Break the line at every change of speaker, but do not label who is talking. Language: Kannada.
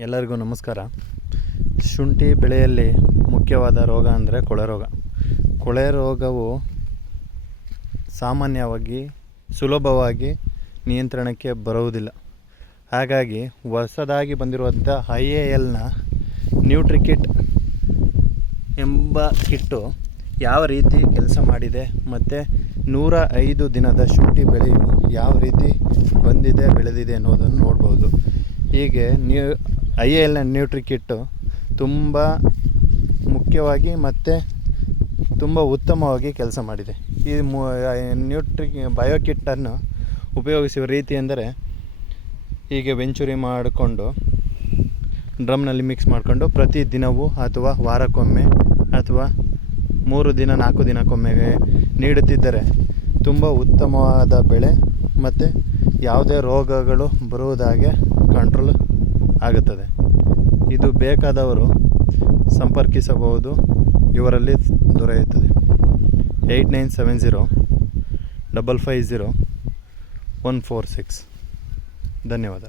ಎಲ್ಲರಿಗೂ ನಮಸ್ಕಾರ. ಶುಂಠಿ ಬೆಳೆಯಲ್ಲಿ ಮುಖ್ಯವಾದ ರೋಗ ಅಂದರೆ ಕೊಳೆ ರೋಗ. ಕೊಳೆ ರೋಗವು ಸಾಮಾನ್ಯವಾಗಿ ಸುಲಭವಾಗಿ ನಿಯಂತ್ರಣಕ್ಕೆ ಬರುವುದಿಲ್ಲ. ಹಾಗಾಗಿ ಹೊಸದಾಗಿ ಬಂದಿರುವಂಥ ಐ ಎ ಎಲ್ನ ನ್ಯೂಟ್ರಿಕಿಟ್ ಎಂಬ ಕಿಟ್ಟು ಯಾವ ರೀತಿ ಕೆಲಸ ಮಾಡಿದೆ ಮತ್ತು ನೂರ ಐದು ದಿನದ ಶುಂಠಿ ಬೆಳೆಯು ಯಾವ ರೀತಿ ಬಂದಿದೆ, ಬೆಳೆದಿದೆ ಅನ್ನೋದನ್ನು ನೋಡ್ಬೋದು. ಹೀಗೆ ನ್ಯೂ ಐ ಎ ಎಲ್ನ ನ್ಯೂಟ್ರಿ ಕಿಟ್ಟು ತುಂಬ ಮುಖ್ಯವಾಗಿ ಮತ್ತು ತುಂಬ ಉತ್ತಮವಾಗಿ ಕೆಲಸ ಮಾಡಿದೆ. ಈ ನ್ಯೂಟ್ರಿ ಬಯೋ ಕಿಟ್ಟನ್ನು ಉಪಯೋಗಿಸುವ ರೀತಿ ಎಂದರೆ ಹೀಗೆ ವೆಂಚುರಿ ಮಾಡಿಕೊಂಡು, ಡ್ರಮ್ನಲ್ಲಿ ಮಿಕ್ಸ್ ಮಾಡಿಕೊಂಡು ಪ್ರತಿ ದಿನವೂ ಅಥವಾ ವಾರಕ್ಕೊಮ್ಮೆ ಅಥವಾ ಮೂರು ದಿನ, ನಾಲ್ಕು ದಿನಕ್ಕೊಮ್ಮೆಗೆ ನೀಡುತ್ತಿದ್ದರೆ ತುಂಬ ಉತ್ತಮವಾದ ಬೆಳೆ ಮತ್ತು ಯಾವುದೇ ರೋಗಗಳು ಬರುವುದಾಗೆ ಕಂಟ್ರೋಲ್ ಆಗುತ್ತದೆ. ಇದು ಬೇಕಾದವರು ಸಂಪರ್ಕಿಸಬಹುದು, ಇವರಲ್ಲಿ ದೊರೆಯುತ್ತದೆ. Eight nine seven zero double five zero one four six. ಧನ್ಯವಾದ.